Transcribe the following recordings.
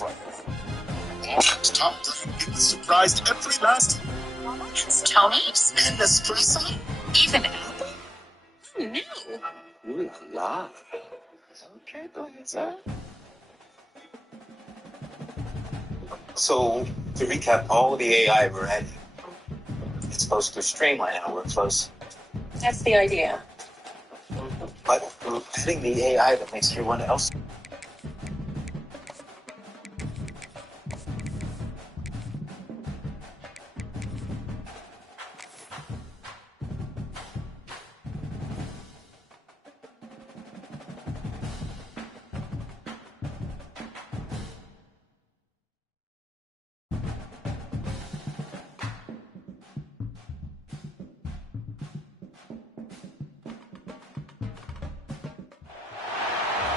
front. Dawgs top brewing gets surprised every last. It's Tony's and Nespresso, even Apple. No. Ooh la la. Okay, go ahead, sir. So, to recap all of the AI we're adding, it's supposed to streamline our workflows. That's the idea. But we're adding the AI that makes everyone else.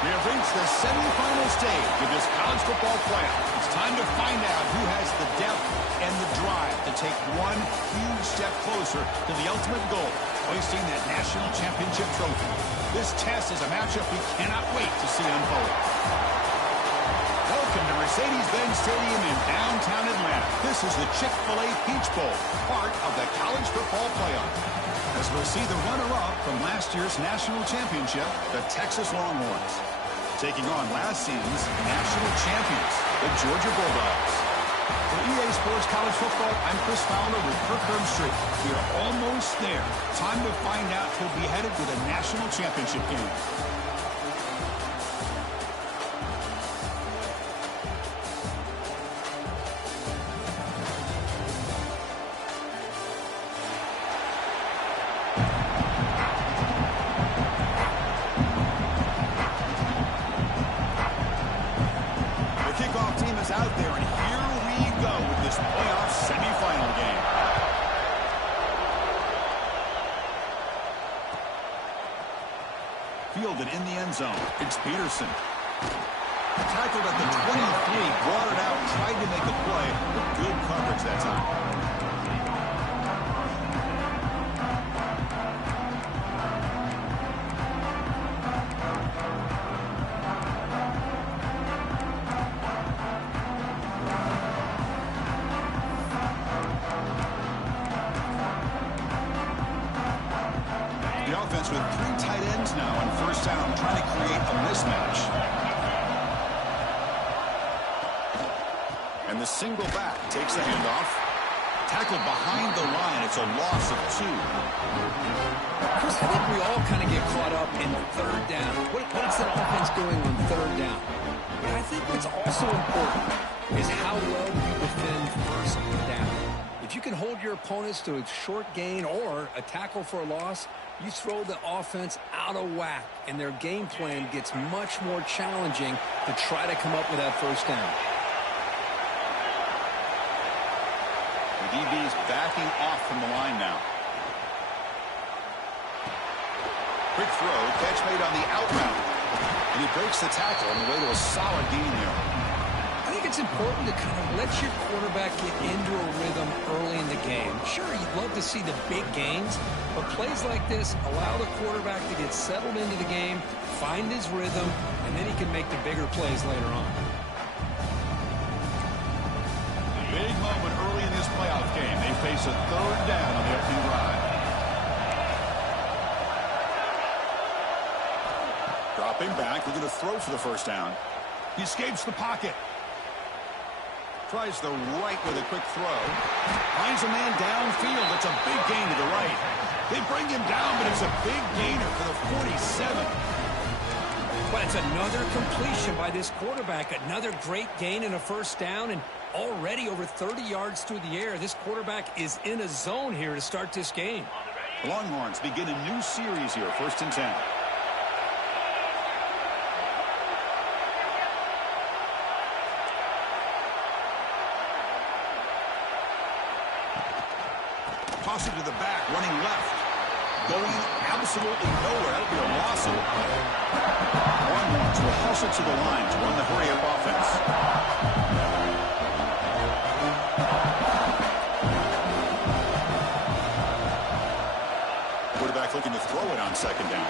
We have reached the semifinal stage of this college football playoff. It's time to find out who has the depth and the drive to take one huge step closer to the ultimate goal, hoisting that national championship trophy. This test is a matchup we cannot wait to see unfold. Welcome to Mercedes-Benz Stadium in downtown Atlanta. This is the Chick-fil-A Peach Bowl, part of the college football playoff. As we'll see the runner-up from last year's national championship, the Texas Longhorns, taking on last season's national champions, the Georgia Bulldogs. For EA Sports College Football, I'm Chris Fowler with Kirkherm Street. We are almost there. Time to find out who'll be headed to the national championship game. Out there, and here we go with this playoff semifinal game. Fielded in the end zone. It's Peterson. Tackled at the 23, brought it out, tried to make a play, but good coverage that time. Offense with three tight ends now on first down, trying to create a mismatch. And the single back takes the handoff. Tackled behind the line. It's a loss of 2. Chris, I think we all kind of get caught up in third down. What is that offense doing on third down? But I think what's also important is how well you defend first down. If you can hold your opponents to a short gain or a tackle for a loss, you throw the offense out of whack, and their game plan gets much more challenging to try to come up with that first down. The DB's backing off from the line now. Quick throw, catch made on the out route. And he breaks the tackle on the way to a solid gain there. I think it's important to kind of let your quarterback get into a rhythm early in the game. Sure, you'd love to see the big gains, but plays like this allow the quarterback to get settled into the game, find his rhythm, and then he can make the bigger plays later on. Big moment early in this playoff game. They face a third down on the opening drive. Dropping back, looking to throw for the first down. He escapes the pocket. Tries the right with a quick throw. Finds a man downfield. It's a big gain to the right. They bring him down, but it's a big gainer for the 47. But it's another completion by this quarterback. Another great gain and a first down, and already over 30 yards through the air. This quarterback is in a zone here to start this game. The Longhorns begin a new series here, 1st and 10. Toss it to the back, running left. Going absolutely nowhere. That'll be a loss. Longhorns will hustle to the line to run the hurry-up offense. Quarterback looking to throw it on 2nd down.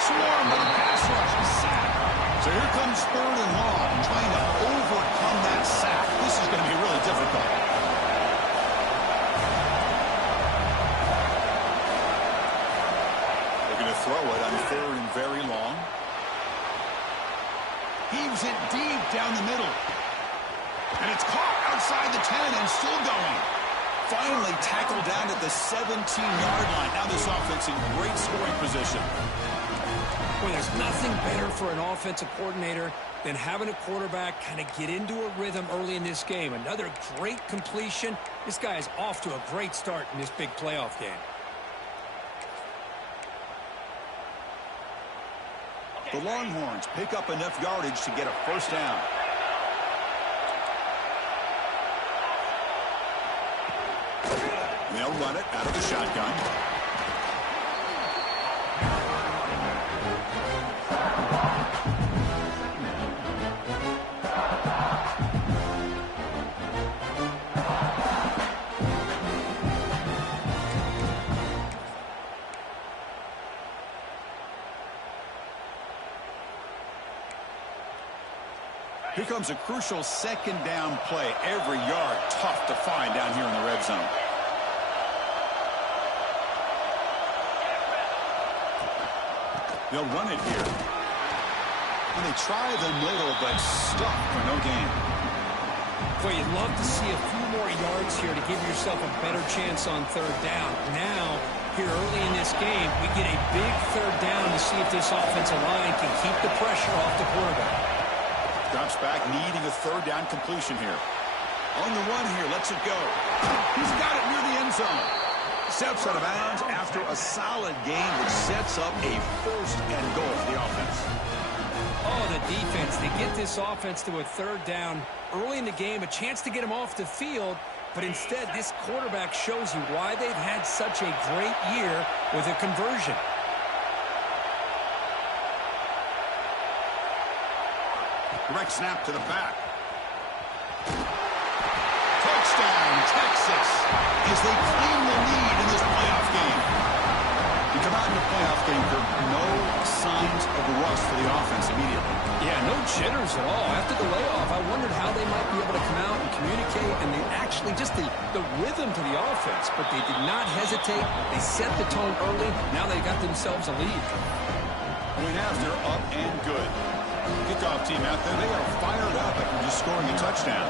Swarm with a pass rush. Sack. So here comes 3rd and long, trying to overcome that sack. This is going to be really difficult. They're going to throw it on 3rd and very long. Heaves it deep down the middle. And it's caught outside the 10 and still going. Finally tackled down at the 17-yard line. Now this offense in great scoring position. Boy, there's nothing better for an offensive coordinator than having a quarterback kind of get into a rhythm early in this game. Another great completion. This guy is off to a great start in this big playoff game. The Longhorns pick up enough yardage to get a first down. They'll run it out of the shotgun. Here comes a crucial 2nd down play. Every yard tough to find down here in the red zone. They'll run it here. And they try the middle, but stuck for no gain. Boy, you'd love to see a few more yards here to give yourself a better chance on 3rd down. Now, here early in this game, we get a big 3rd down to see if this offensive line can keep the pressure off the quarterback. Drops back, needing a 3rd down completion here. On the run here, lets it go. He's got it near the end zone. Steps out of bounds after a solid gain, which sets up a 1st and goal for the offense. Oh, the defense. They get this offense to a 3rd down early in the game, a chance to get him off the field, but instead this quarterback shows you why they've had such a great year with a conversion. Direct snap to the back. Touchdown, Texas, as they claim the lead in this playoff game. You come out in the playoff game, there are no signs of rust for the offense immediately. Yeah, no jitters at all. After the layoff, I wondered how they might be able to come out and communicate, and they actually just the rhythm to the offense, but they did not hesitate. They set the tone early. Now they got themselves a lead. Point after, up and good. Kickoff team out there, they are fired up after just scoring a touchdown.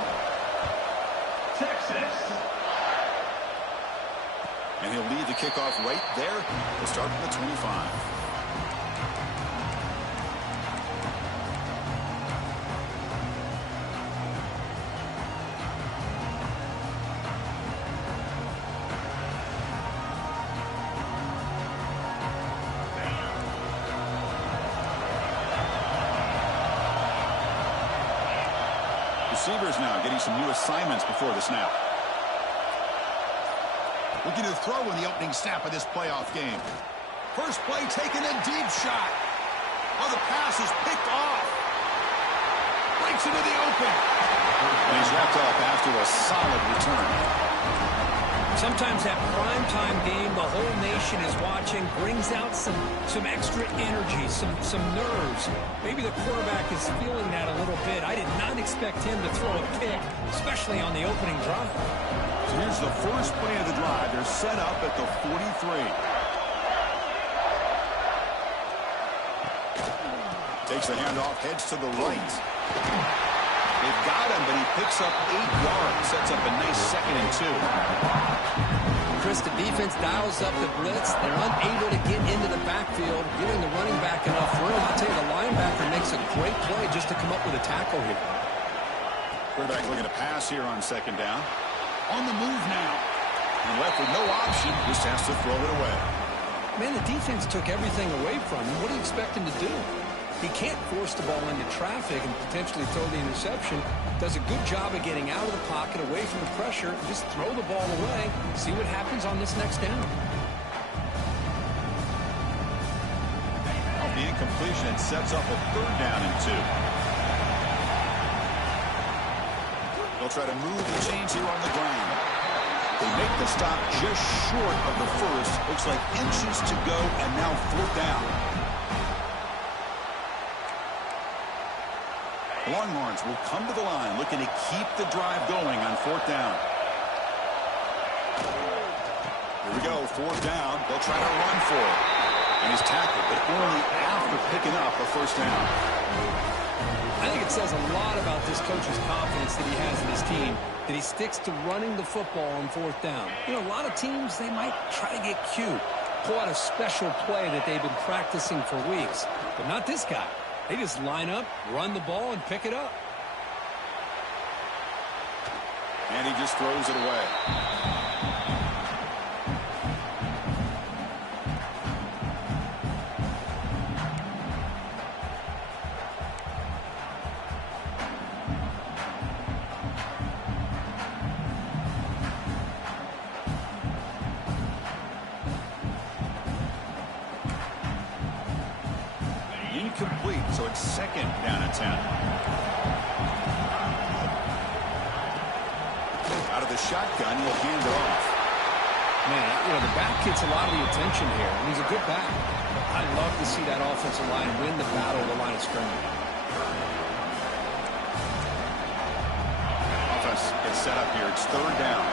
Texas. And he'll lead the kickoff right there. We'll start from the 25. Receivers now getting some new assignments before the snap. Looking to throw in the opening snap of this playoff game. First play taking a deep shot. Oh, the pass is picked off. Breaks into the open. And he's wrapped up after a solid return. Sometimes that primetime game, the whole nation is watching, brings out some extra energy, some nerves. Maybe the quarterback is feeling that a little bit. I did not expect him to throw a pick, especially on the opening drive. So here's the first play of the drive. They're set up at the 43. Takes the handoff, heads to the right. They've got him, but he picks up 8 yards. Sets up a nice 2nd and 2. Chris, the defense dials up the blitz. They're unable to get into the backfield, giving the running back enough room. I'll tell you, the linebacker makes a great play just to come up with a tackle here. Quarterback looking to pass here on 2nd down. On the move now. And left with no option, just has to throw it away. Man, the defense took everything away from him. What do you expect him to do? He can't force the ball into traffic and potentially throw the interception. Does a good job of getting out of the pocket, away from the pressure, and just throw the ball away. See what happens on this next down. The incompletion sets up a 3rd down and 2. They'll try to move the chains here on the ground. They make the stop just short of the first. Looks like inches to go, and now 4th down. Longhorns will come to the line looking to keep the drive going on 4th down. Here we go, 4th down. They'll try to run for it. And he's tackled, but only after picking up a 1st down. I think it says a lot about this coach's confidence that he has in his team, that he sticks to running the football on 4th down. You know, a lot of teams, they might try to get cute, pull out a special play that they've been practicing for weeks. But not this guy. They just line up, run the ball, and pick it up. And he just throws it away. Incomplete, so it's 2nd down and 10. Out of the shotgun, he'll hand it off. Man, you know, the back gets a lot of the attention here, and he's a good back. I'd love to see that offensive line win the battle of the line of scrimmage. Offense gets set up here. It's 3rd down.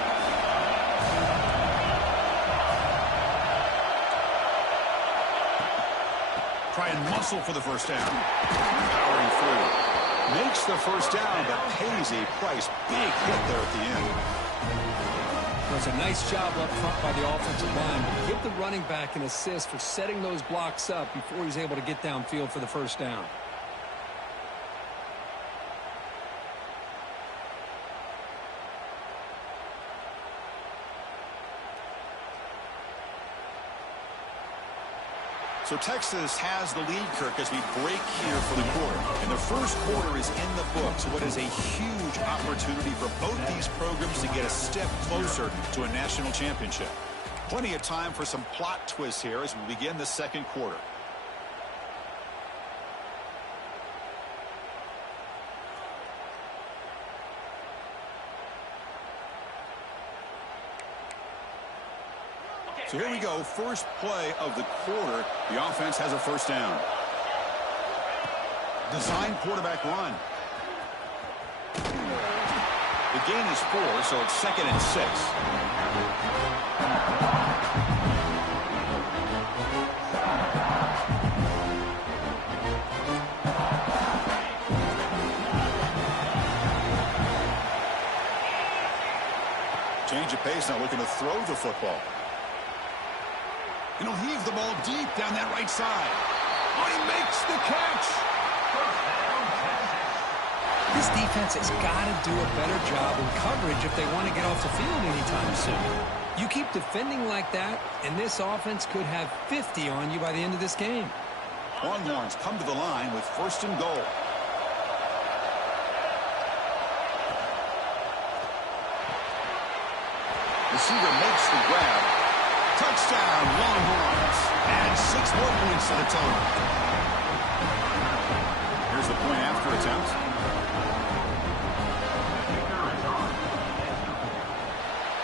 Try and muscle for the 1st down. Powering through. Makes the 1st down, but pays a price. Big hit there at the end. It was a nice job up front by the offensive line. Give the running back an assist for setting those blocks up before he's able to get downfield for the 1st down. So Texas has the lead, Kirk, as we break here for the quarter. And the 1st quarter is in the books. What is a huge opportunity for both these programs to get a step closer to a national championship. Plenty of time for some plot twists here as we begin the 2nd quarter. So here we go, first play of the quarter. The offense has a 1st down. Design quarterback run. The gain is 4, so it's 2nd and 6. Change of pace, now looking to throw the football. And he'll heave the ball deep down that right side. Oh, he makes the catch. This defense has got to do a better job in coverage if they want to get off the field anytime soon. You keep defending like that, and this offense could have 50 on you by the end of this game. Longhorns come to the line with 1st and goal. Receiver makes the grab. Touchdown, Longhorns. And 6 more points to the total. Here's the point after attempt.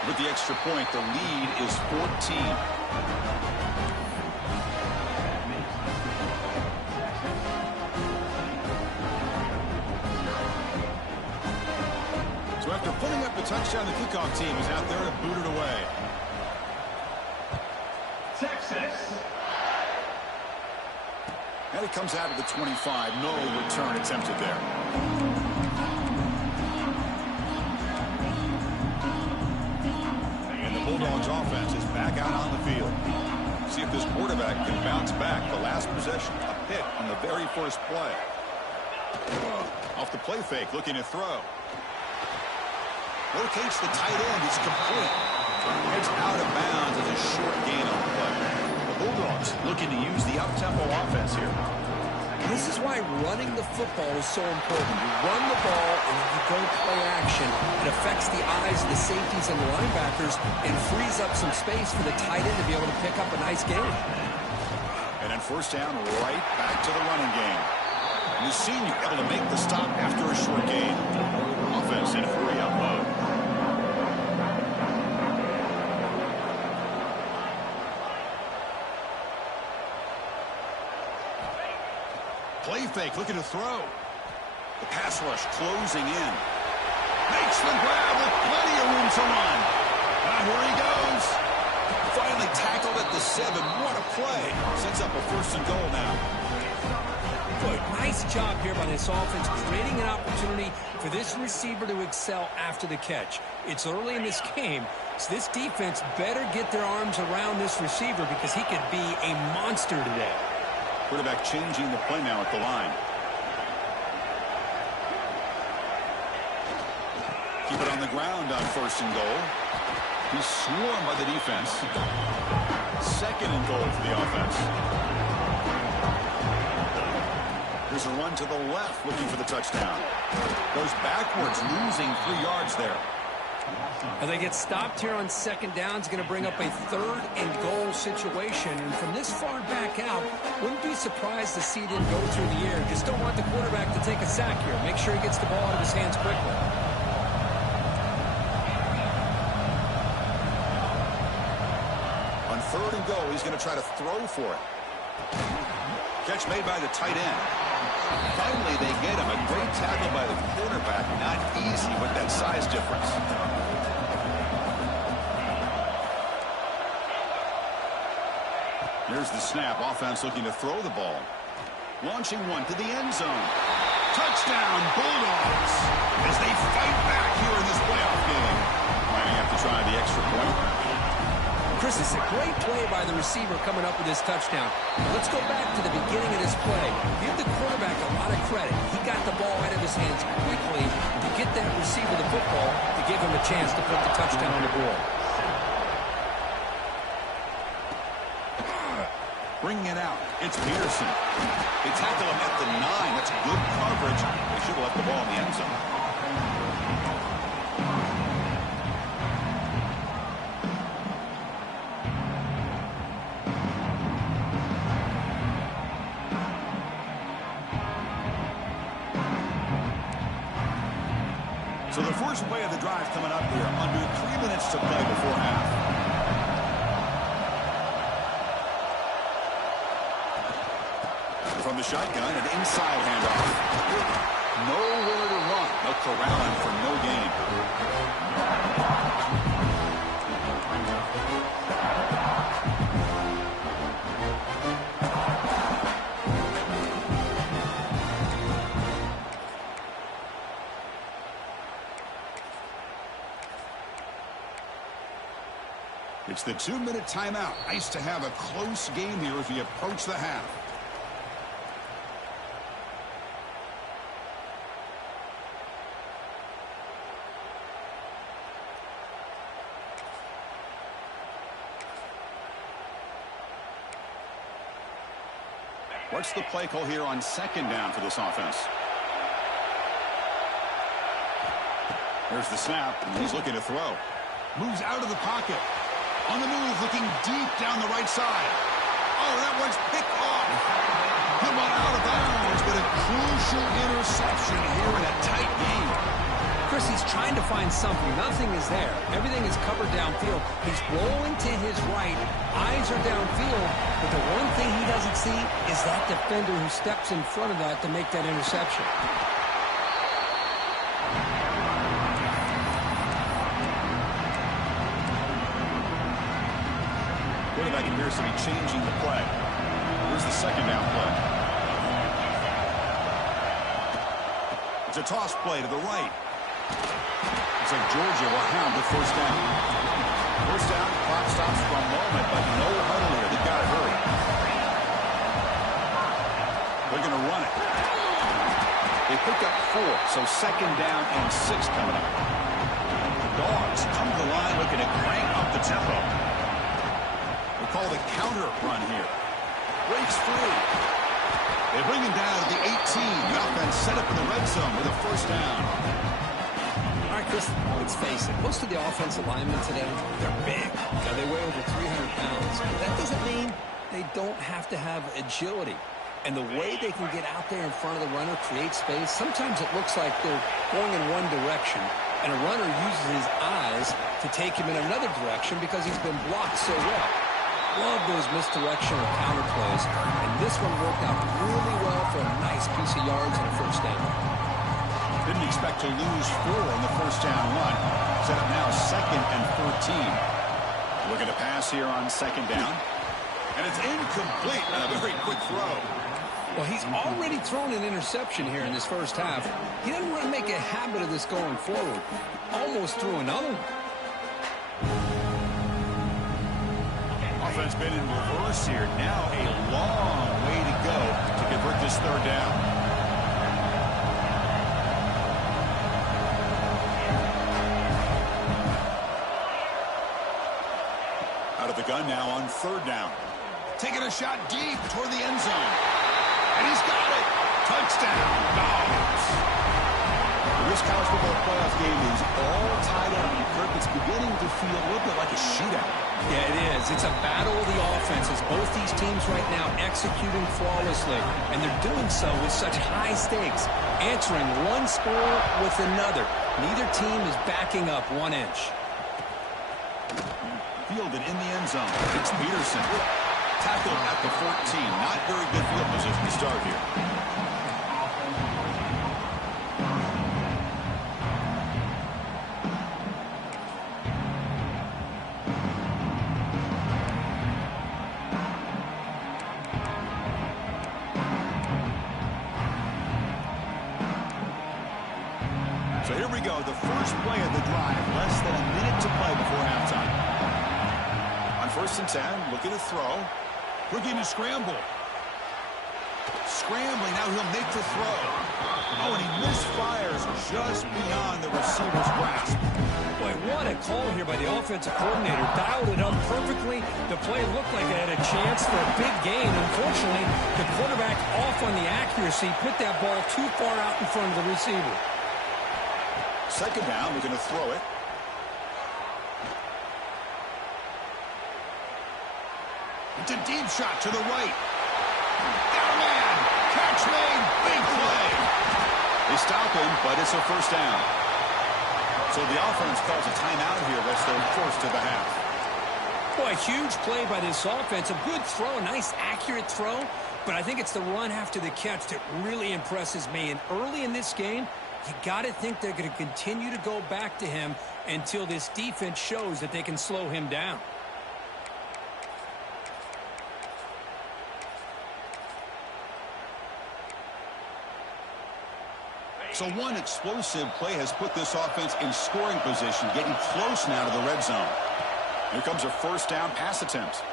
With the extra point, the lead is 14. So after putting up the touchdown, the kickoff team is out there to boot it away. Texas. And it comes out of the 25. No return attempted there. And the Bulldogs offense is back out on the field. See if this quarterback can bounce back. The last possession, a pick on the very first play. Off the play fake, looking to throw. Rotates the tight end. It's complete. It's out of bounds as a short gain on the play. The Bulldogs looking to use the up-tempo offense here. This is why running the football is so important. You run the ball and you go play action. It affects the eyes of the safeties and the linebackers and frees up some space for the tight end to be able to pick up a nice gain. And then 1st down, right back to the running game. And the senior able to make the stop after a short gain. Offense in hurry-up mode. Play fake, looking to throw. The pass rush closing in. Makes the grab with plenty of room to run. Now here he goes. Finally tackled at the 7. What a play. Sets up a 1st and goal now. Boy, nice job here by this offense, creating an opportunity for this receiver to excel after the catch. It's early in this game, so this defense better get their arms around this receiver because he could be a monster today. Quarterback changing the play now at the line. Keep it on the ground on 1st and goal. He's swarmed by the defense. 2nd and goal for the offense. There's a run to the left looking for the touchdown. Goes backwards, losing 3 yards there. And they get stopped here on 2nd down. It's going to bring up a 3rd and goal situation. And from this far back out, wouldn't be surprised to see them go through the air. Just don't want the quarterback to take a sack here. Make sure he gets the ball out of his hands quickly. On 3rd and goal, he's going to try to throw for it. Catch made by the tight end. Finally, they get him. A great tackle by the quarterback. Not easy with that size difference. Here's the snap. Offense looking to throw the ball. Launching one to the end zone. Touchdown, Bulldogs, as they fight back here in this playoff game. Might have to try the extra point. Chris, this is a great play by the receiver coming up with this touchdown. Let's go back to the beginning of this play. Give the quarterback a lot of credit. He got the ball out of his hands quickly to get that receiver the football to give him a chance to put the touchdown on the board. Bringing it out. It's Peterson. They tackle him at the 9. That's good coverage. They should have left the ball in the end zone. So the first play of the drive coming up here. Under 3 minutes to play before half. From the shotgun, an inside handoff. Nowhere to run. They'll corral him for no gain. It's the 2-minute timeout. Nice to have a close game here as we approach the half. What's the play call here on 2nd down for this offense? There's the snap, and he's looking to throw. Moves out of the pocket. On the move, looking deep down the right side. Oh, that one's picked off. Good one out of bounds, but a crucial interception here in a tight game. Chris, he's trying to find something. Nothing is there. Everything is covered downfield. He's rolling to his right. Eyes are downfield. But the one thing he doesn't see is that defender who steps in front of that to make that interception. Quarterback appears to be changing the play. Here's the 2nd down play. It's a toss play to the right. Looks like Georgia will hound the 1st down. 1st down, clock stops for a moment, but no huddle here. They've got to hurry. They're going to run it. They pick up 4, so 2nd down and 6 coming up. The Dawgs come to the line looking to crank up the tempo. They call the counter run here. Breaks free. They bring him down to the 18. The offense set up in the red zone with a 1st down. All right, Chris, let's face it. Most of the offensive linemen today, they're big. Now, they weigh over 300 pounds. But that doesn't mean they don't have to have agility. And the way they can get out there in front of the runner, create space, sometimes it looks like they're going in one direction, and a runner uses his eyes to take him in another direction because he's been blocked so well. Love those misdirection or counter plays, and this one worked out really well for a nice piece of yards and a 1st down. Didn't expect to lose 4 on the first down run. Set up now 2nd and 13. Looking to pass here on 2nd down. And it's incomplete on a very quick throw. Well, he's already thrown an interception here in this first half. He doesn't want to make a habit of this going forward. Almost threw another one. Offense been in reverse here. Now a long way to go to convert this 3rd down. Out of the gun now on 3rd down. Taking a shot deep toward the end zone. And he's got it. Touchdown, Dawgs. This college football playoff game is all tied up. Kirk, it's beginning to feel a little bit like a shootout. Yeah, it is. It's a battle of the offenses. Both these teams right now executing flawlessly, and they're doing so with such high stakes, answering one score with another. Neither team is backing up 1 inch. Fielded in the end zone. It's Peterson. Tackled at the 14. Not very good field position to start here. So here we go, the first play of the drive, less than a minute to play before halftime. On 1st and 10, looking to throw, looking to scramble. Scrambling, now he'll make the throw. Oh, and he misfires just beyond the receiver's grasp. Boy, what a call here by the offensive coordinator. Dialed it up perfectly. The play looked like it had a chance for a big gain. Unfortunately, the quarterback off on the accuracy, put that ball too far out in front of the receiver. 2nd down, we're going to throw it. It's a deep shot to the right. Got a man. Catch made. Big play. They stop him, but it's a 1st down. So the offense calls a timeout here. That's their 1st of the half. Boy, huge play by this offense. A good throw, a nice accurate throw. But I think it's the run after the catch that really impresses me. And early in this game, you got to think they're going to continue to go back to him until this defense shows that they can slow him down. So one explosive play has put this offense in scoring position, getting close now to the red zone. Here comes a 1st down pass attempt.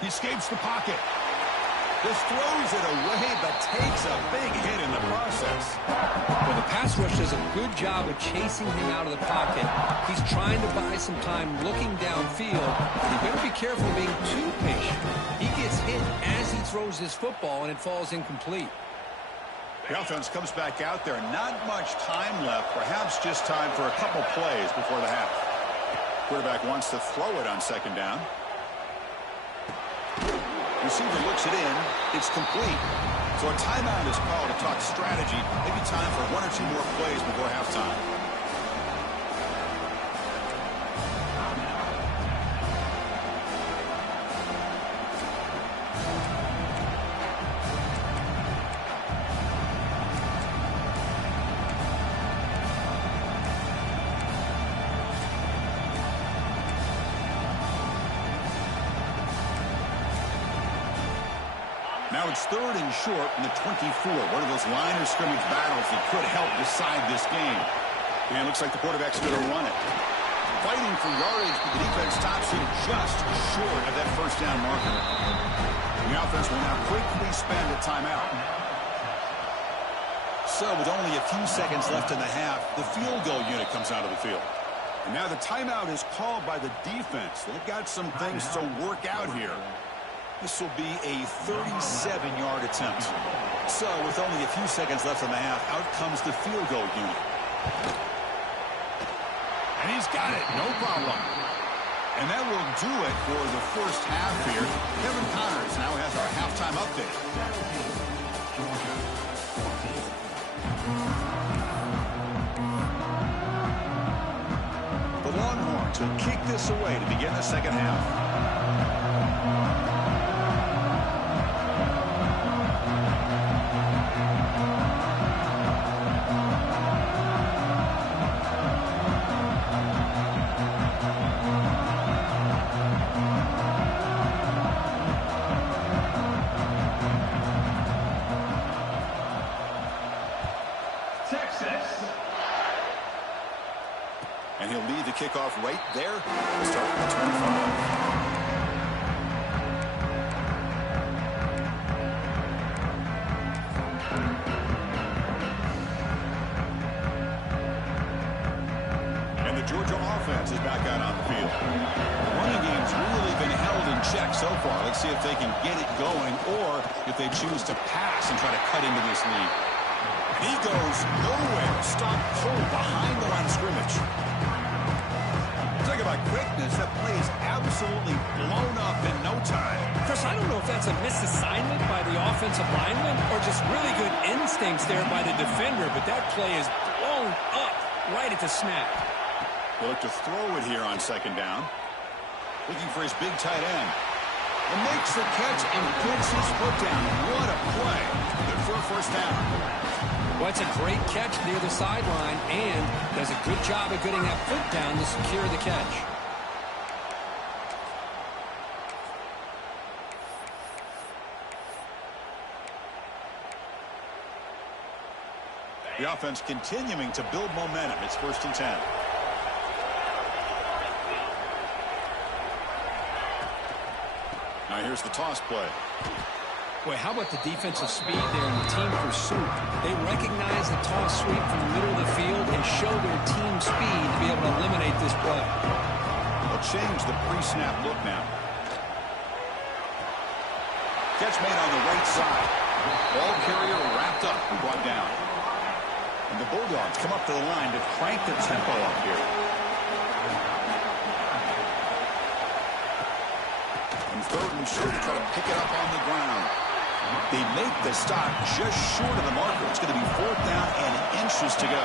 He escapes the pocket. Just throws it away, but takes a big hit in the process. Well, the pass rush does a good job of chasing him out of the pocket. He's trying to buy some time looking downfield, but you better be careful being too patient. He gets hit as he throws his football, and it falls incomplete. The offense comes back out there. Not much time left. Perhaps just time for a couple plays before the half. Quarterback wants to throw it on 2nd down. Receiver looks it in. It's complete. So a timeout is called to talk strategy. Maybe time for 1 or 2 more plays before halftime. Now it's 3rd and short in the 24. One of those line of scrimmage battles that could help decide this game. And it looks like the quarterback's going to run it. Fighting for yardage, but the defense stops him just short of that 1st down marker. The offense will now quickly spend a timeout. So with only a few seconds left in the half, the field goal unit comes out of the field. And now the timeout is called by the defense. They've got some things to work out here. This will be a 37-yard attempt. So with only a few seconds left in the half, out comes the field goal unit. And he's got it, no problem. And that will do it for the first half here. Kevin Connors now has our halftime update. The Longhorns will kick this away to begin the second half. kickoff right there. We'll start at the 25. Georgia offense is back out on the field. The running game's really been held in check so far. Let's see if they can get it going or if they choose to pass and try to cut into this lead. And he goes nowhere. Stop cold behind the line of scrimmage. Talk about quickness. That play is absolutely blown up in no time. Chris, I don't know if that's a misassignment by the offensive lineman or just really good instincts there by the defender, but that play is blown up right at the snap. He'll look to throw it here on second down. Looking for his big tight end. And makes the catch and gets his foot down. What a play. Good for a first down. Well, it's a great catch near the sideline and does a good job of getting that foot down to secure the catch. The offense continuing to build momentum. It's 1st and 10. Now here's the toss play. Boy, how about the defensive speed there in the team pursuit? They recognize the toss sweep from the middle of the field and show their team speed to be able to eliminate this play. They'll change the pre-snap look now. Catch made on the right side. Ball carrier wrapped up and brought down. And the Bulldogs come up to the line to crank the tempo up here. Third and short to try to pick it up on the ground. They make the stop just short of the marker. It's going to be 4th down and inches to go.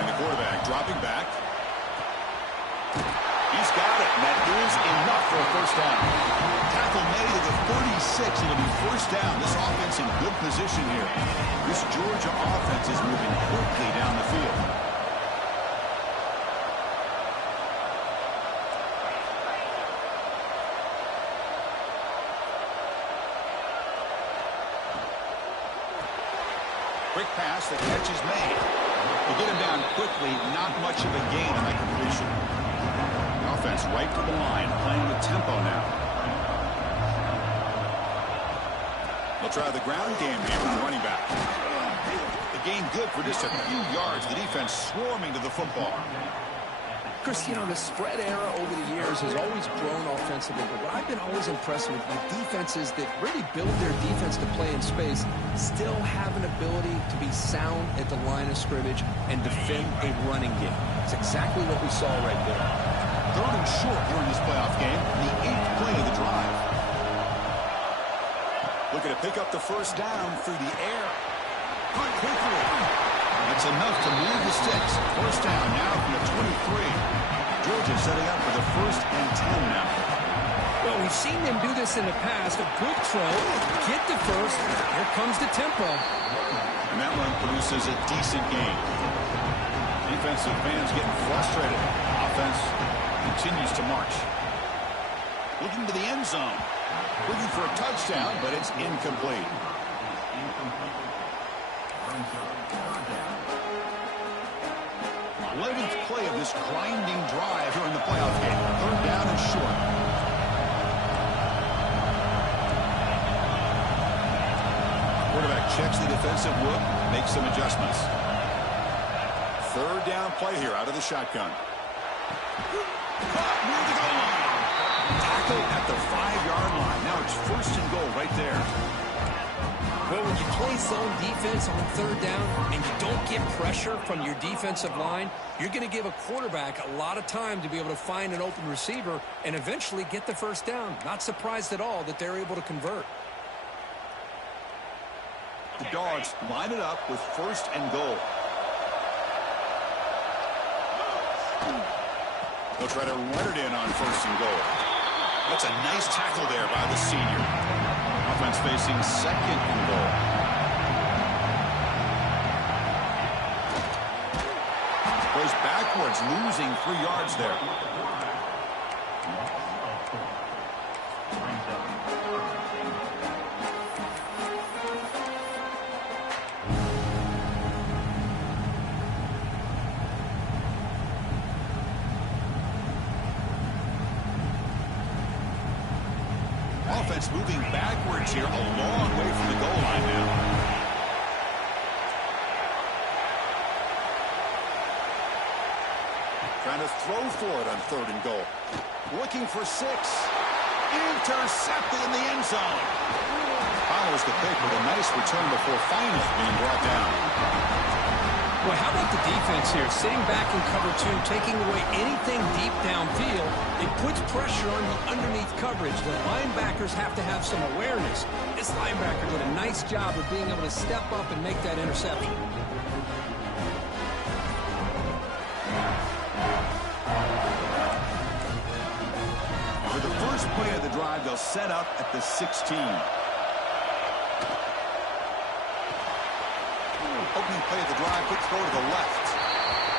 And the quarterback dropping back. He's got it, and that is enough for a first down. Tackle made at the 36. It'll be first down. This offense in good position here. This Georgia offense is moving quickly down the field. Quick pass, the catch is made. They get him down quickly, not much of a gain on that completion. The offense right to the line, playing with tempo now. They'll try the ground game here with the running back. The gain good for just a few yards. The defense swarming to the football. Chris, you know, the spread era over the years has always grown offensively, but what I've been always impressed with defenses that really build their defense to play in space still have an ability to be sound at the line of scrimmage and defend a running game. It's exactly what we saw right there. 3rd and short here in this playoff game, the 8th play of the drive. Looking to pick up the first down through the air. Caught quickly. That's enough to move the sticks. First down now from the 23. Georgia setting up for the 1st and 10 now. Well, we've seen them do this in the past. A good throw, get the first. Here comes the tempo. And that run produces a decent gain. Defensive fans getting frustrated. Offense continues to march. Looking to the end zone. Looking for a touchdown, but it's incomplete. 11th play of this grinding drive here in the playoff game. 3rd down and short. Quarterback checks the defensive look, makes some adjustments. 3rd down play here out of the shotgun. Caught near the goal line. Tackle at the 5-yard line. Now it's 1st and goal right there. Well, when you play zone defense on 3rd down and you don't get pressure from your defensive line, you're going to give a quarterback a lot of time to be able to find an open receiver and eventually get the first down. Not surprised at all that they're able to convert. The Dogs line it up with 1st and goal. They'll try to run it in on 1st and goal. That's a nice tackle there by the senior. Offense facing 2nd and goal. Goes backwards, losing 3 yards there. offense moving backwards here, a long way from the goal line now. Trying to throw for it on 3rd and goal. Looking for 6. Intercepted in the end zone. Follows the pick with a nice return before finally being brought down. Well, how about the defense here? Sitting back in cover 2, taking away anything deep downfield. It puts pressure on the underneath coverage. The linebackers have to have some awareness. This linebacker did a nice job of being able to step up and make that interception. For the first play of the drive, they'll set up at the 16. Opening play of the drive, quick throw to the left.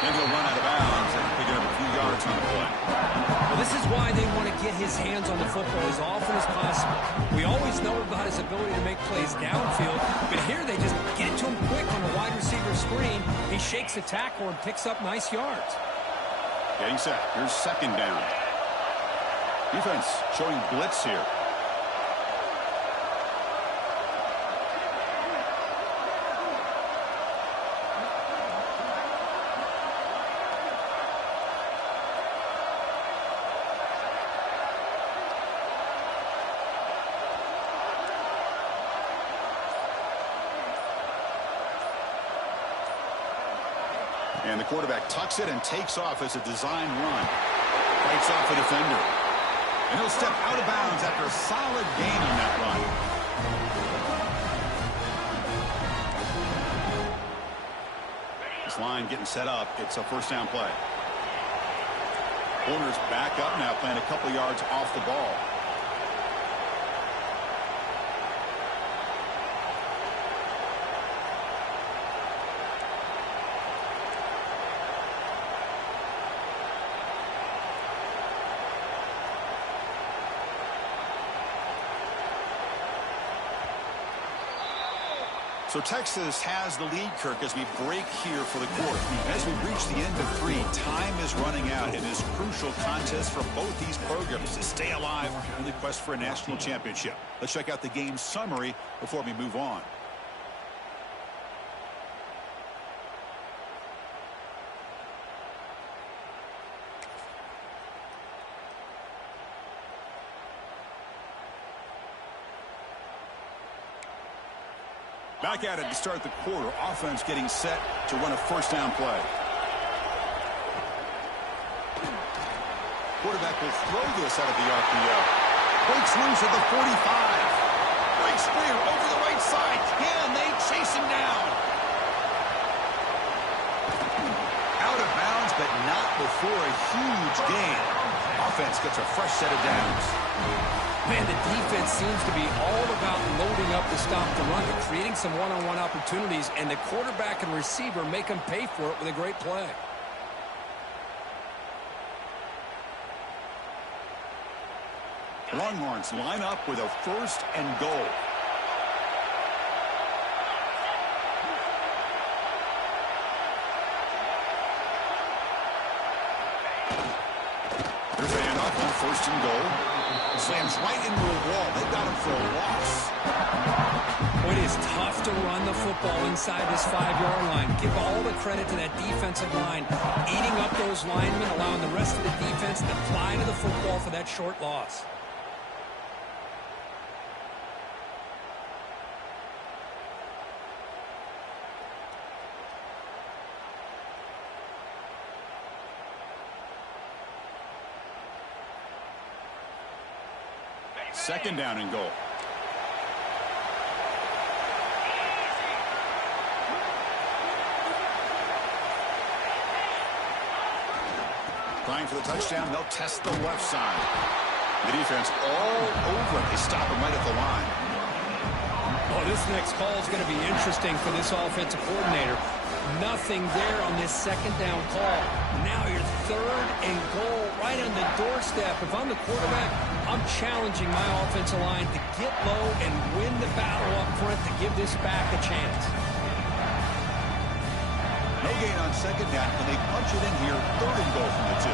Then he'll run out of bounds and pick up a few yards on the play. Well, this is why they want to get his hands on the football as often as possible. We always know about his ability to make plays downfield, but here they just get it to him quick on a wide receiver screen. He shakes the tackle and picks up nice yards. Getting set. Here's 2nd down. Defense showing blitz here. And the quarterback tucks it and takes off as a design run. Fights off a defender. And he'll step out of bounds after a solid gain on that run. This line getting set up. It's a 1st down play. Corners back up now, playing a couple yards off the ball. So Texas has the lead, Kirk, as we break here for the 4th. As we reach the end of 3, time is running out in this crucial contest for both these programs to stay alive in the quest for a national championship. Let's check out the game summary before we move on. Back at it to start the quarter. Offense getting set to run a 1st down play. Quarterback will throw this out of the RPO. Breaks loose at the 45. Breaks clear over the right side. Can they chase him down? Out of bounds, but not before a huge gain. Offense gets a fresh set of downs. Man, the defense seems to be all about loading up to stop the run, creating some one-on-one opportunities, and the quarterback and receiver make them pay for it with a great play. Longhorns line up with a 1st and goal. There's a handoff on 1st and goal. Slams right into a wall. They got him for a loss. It is tough to run the football inside this 5-yard line. Give all the credit to that defensive line, eating up those linemen, allowing the rest of the defense to fly to the football for that short loss. Second down and goal. Trying for the touchdown, they'll test the left side. The defense all over it. They stop him right at the line. Oh, this next call is going to be interesting for this offensive coordinator. Nothing there on this 2nd down call. Now your 3rd and goal right on the doorstep. If I'm the quarterback, I'm challenging my offensive line to get low and win the battle up front to give this back a chance. No gain on 2nd down. Can they punch it in here? 3rd and goal from the 2.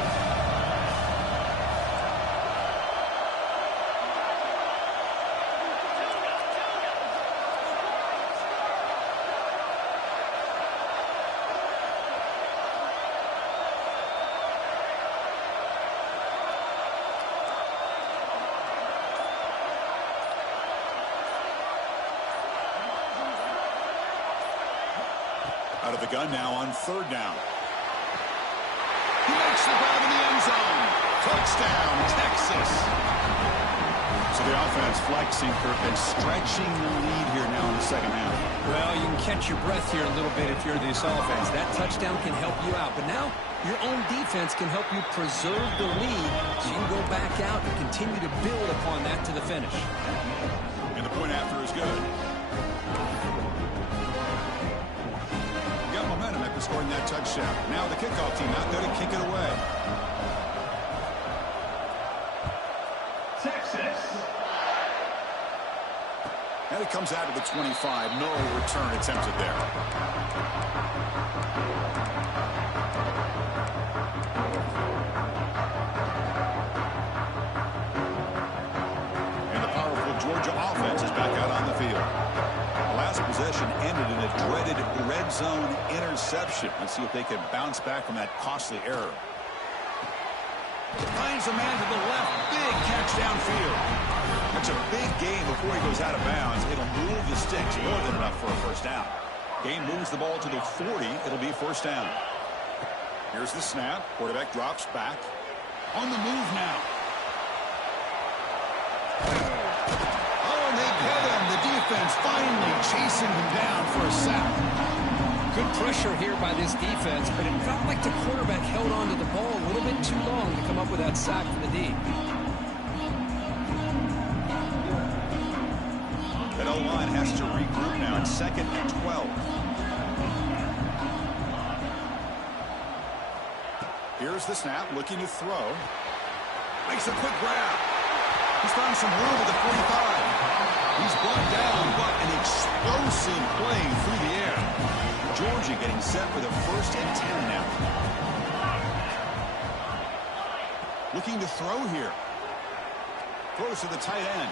the gun now on third down. He makes the grab in the end zone. Touchdown, Texas. So the offense flexing, Kirk, and stretching the lead here now in the second half. Well, you can catch your breath here a little bit if you're this offense. That touchdown can help you out. But now your own defense can help you preserve the lead so you can go back out and continue to build upon that to the finish. And the point after is good. Got momentum after scoring that touchdown. Now the kickoff team out there to kick it away. Texas. And it comes out of the 25. No return attempted there. And the powerful Georgia offense is back out on the field. The last possession ended in a dreaded red zone interception. Let's see if they can bounce back from that costly error. Finds a man to the left. Big catch downfield. That's a big gain before he goes out of bounds. It'll move the sticks more than enough for a first down. Game moves the ball to the 40. It'll be first down. Here's the snap. Quarterback drops back. On the move now. Oh, and they get him. The defense finally chasing him down for a sack. Good pressure here by this defense, but it felt like the quarterback held on to the ball a little bit too long to come up with that sack for the D. That O-line has to regroup now. It's 2nd and 12. Here's the snap, looking to throw. Makes a quick grab. He's found some room at the 45. He's brought down, but an explosive play through the air. Georgia getting set for the 1st and 10 now. Looking to throw here. Throws to the tight end.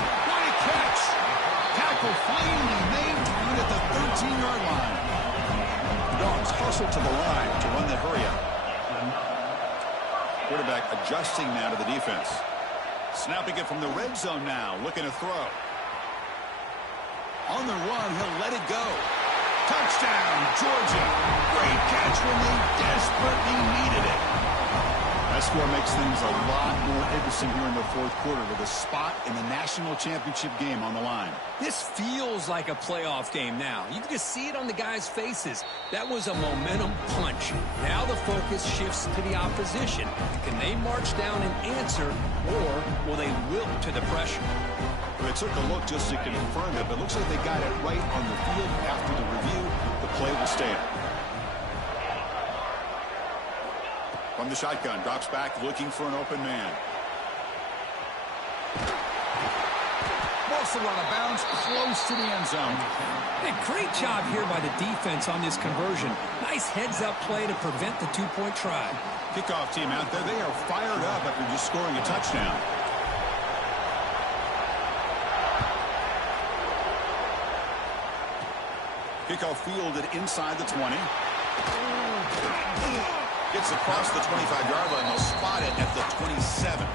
What a catch! Tackle finally maintained at the 13-yard line. Dawgs hustle to the line to run that hurry up. Quarterback adjusting now to the defense. Snapping it from the red zone now, looking to throw. On the run, he'll let it go. Touchdown, Georgia. Great catch when they desperately needed it. That score makes things a lot more interesting here in the 4th quarter with a spot in the national championship game on the line. This feels like a playoff game now. You can just see it on the guys' faces. That was a momentum punch. Now the focus shifts to the opposition. Can they march down and answer, or will they wilt to the pressure? They took a look just to confirm it, but it looks like they got it right on the field after the review. The play will stand. From the shotgun, drops back, looking for an open man. Also out of bounds, close to the end zone. Hey, great job here by the defense on this conversion. Nice heads-up play to prevent the two-point try. Kickoff team out there, they are fired up after just scoring a touchdown. Kickoff fielded inside the 20. Gets across the 25-yard line. They'll spot it at the 27.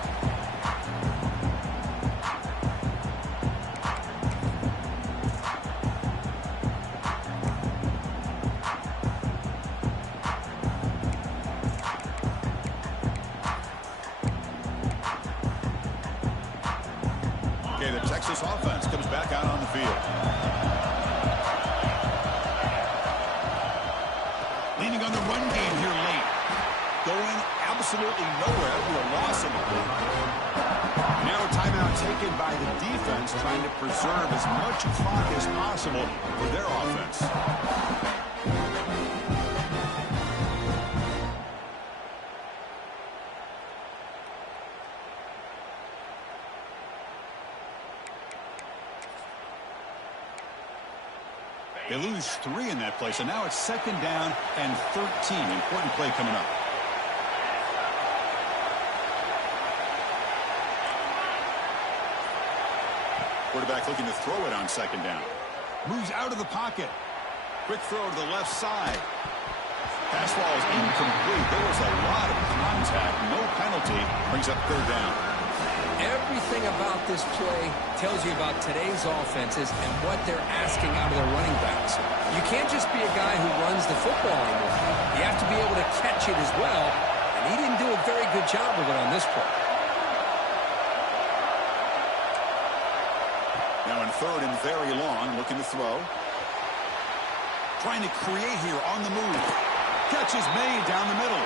Okay, the Texas offense comes back out on the field. Leaning on the run game here late. Going absolutely nowhere with a loss of the ball. Now a timeout taken by the defense, trying to preserve as much clock as possible for their offense. They lose 3 in that play, so now it's 2nd down and 13. Important play coming up. Quarterback looking to throw it on 2nd down. Moves out of the pocket. Quick throw to the left side. Pass ball is incomplete. There was a lot of contact. No penalty. Brings up 3rd down. Everything about this play tells you about today's offenses and what they're asking out of their running backs. You can't just be a guy who runs the football anymore. You have to be able to catch it as well, and he didn't do a very good job of it on this play. Now in third and very long, looking to throw. Trying to create here on the move. Catch is made down the middle.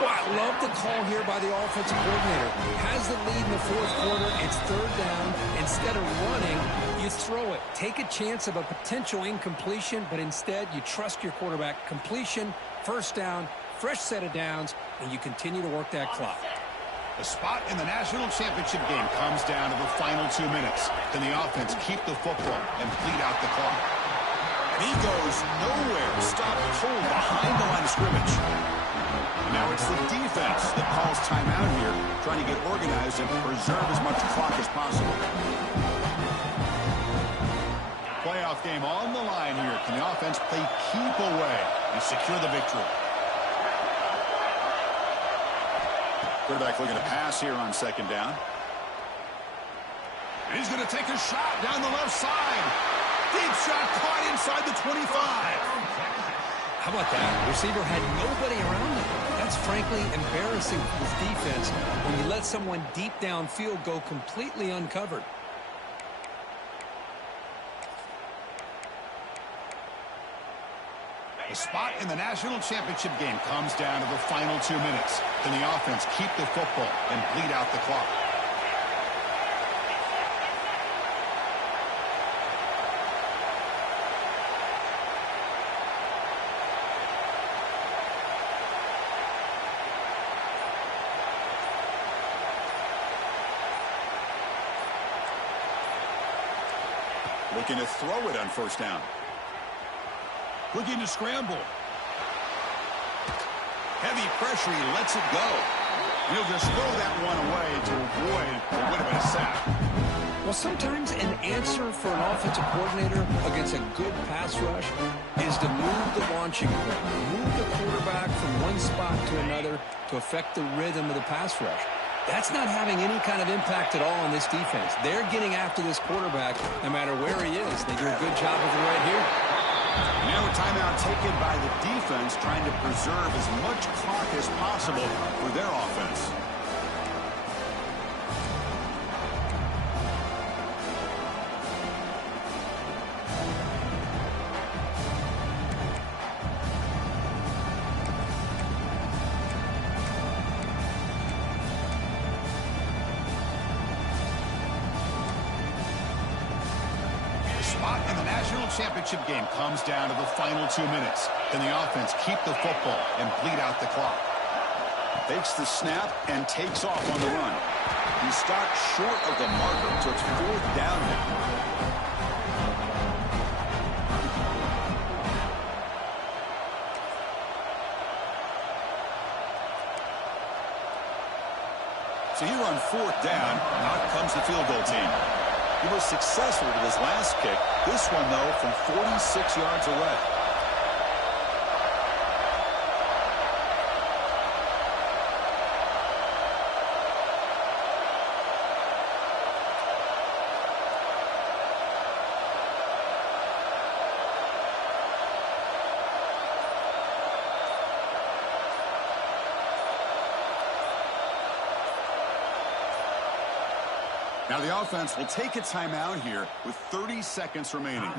Well, I love the call here by the offensive coordinator. Has the lead in the fourth quarter. It's third down. Instead of running, you throw it. Take a chance of a potential incompletion, but instead you trust your quarterback. Completion, first down, fresh set of downs, and you continue to work that clock. The spot in the national championship game comes down to the final 2 minutes. Can the offense keep the football and bleed out the clock? And he goes nowhere. Stop cold behind the line of scrimmage. And now it's the defense that calls timeout here, trying to get organized and preserve as much clock as possible. Playoff game on the line here. Can the offense play keep away and secure the victory? Quarterback looking to pass here on second down. And he's going to take a shot down the left side. Deep shot caught inside the 25. How about that? The receiver had nobody around him. That's frankly embarrassing for this defense when you let someone deep downfield go completely uncovered. The spot in the national championship game comes down to the final 2 minutes. Can the offense keep the football and bleed out the clock? Looking to throw it on first down. Looking to scramble. Heavy pressure, he lets it go. He'll just throw that one away to avoid what would have been a sack. Well, sometimes an answer for an offensive coordinator against a good pass rush is to move the launching point, move the quarterback from one spot to another to affect the rhythm of the pass rush. That's not having any kind of impact at all on this defense. They're getting after this quarterback no matter where he is. They do a good job of it right here. Now a timeout taken by the defense, trying to preserve as much clock as possible for their offense. Championship game comes down to the final 2 minutes. Can the offense keep the football and bleed out the clock? Fakes the snap and takes off on the run. He stopped short of the marker, so it's fourth down now. So here on fourth down, out comes the field goal team. He was successful with his last kick. This one, though, from 46 yards away. Now the offense will take a timeout here with 30 seconds remaining.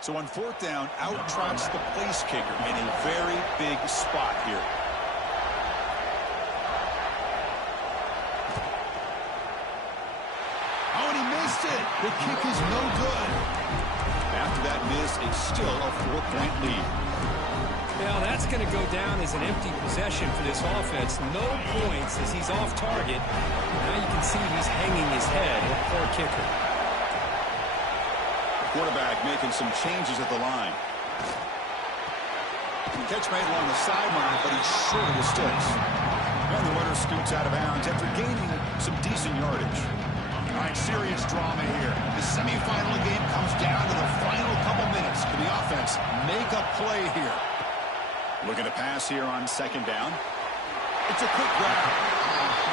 So on fourth down, out trots the place kicker in a very big spot here. Oh, and he missed it. The kick is no good. After that miss, it's still a 4-point lead. Well, that's going to go down as an empty possession for this offense. No points as he's off target. Now you can see he's hanging his head. The poor kicker. Quarterback making some changes at the line. Catch made along the sideline, but he's short of the sticks. And the runner scoots out of bounds after gaining some decent yardage. All right, serious drama here. The semifinal game comes down to the final couple minutes. Can the offense make a play here? Looking to pass here on second down. It's a quick grab.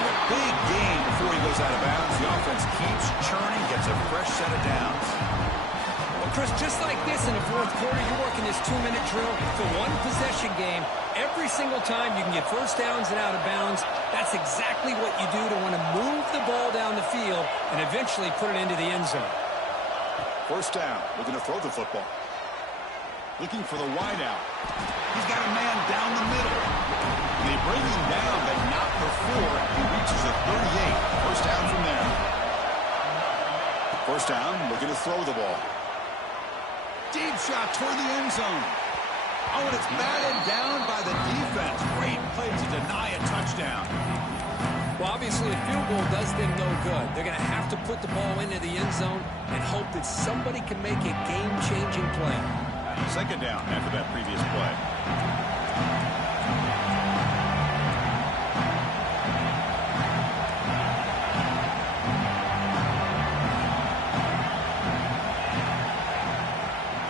And a big gain before he goes out of bounds. The offense keeps churning, gets a fresh set of downs. Well, Chris, just like this in the fourth quarter, you're working this 2-minute drill for one possession game. Every single time you can get first downs and out of bounds, that's exactly what you do to want to move the ball down the field and eventually put it into the end zone. First down, looking to throw the football. Looking for the wideout. He's got a man down the middle. They bring him down, but not before he reaches the 38. First down from there. First down, looking to throw the ball. Deep shot toward the end zone. Oh, and it's batted down by the defense. Great play to deny a touchdown. Well, obviously, a field goal does them no good. They're going to have to put the ball into the end zone and hope that somebody can make a game-changing play. Second down after that previous play.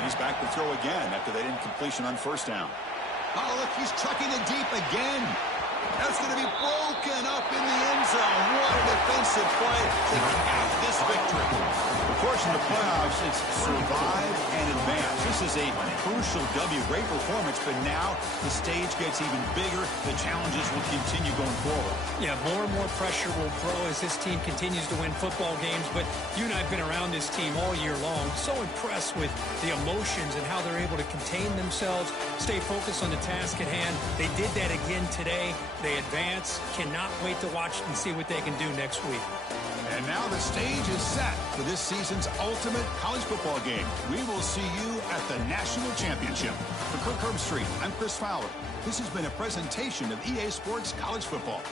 He's back to throw again after that incompletion on first down. Oh, look, he's trucking it deep again. That's going to be broken up in the end zone. What a defensive play to cap this victory. Of course, in the playoffs, it's survive and advance. This is a crucial W. Great performance, but now the stage gets even bigger. The challenges will continue going forward. Yeah, more and more pressure will grow as this team continues to win football games. But you and I have been around this team all year long. So impressed with the emotions and how they're able to contain themselves, stay focused on the task at hand. They did that again today. They advance. Cannot wait to watch and see what they can do next week. And now the stage is set for this season's ultimate college football game. We will see you at the National Championship. For Kirk Herbstreit, I'm Chris Fowler. This has been a presentation of EA Sports College Football.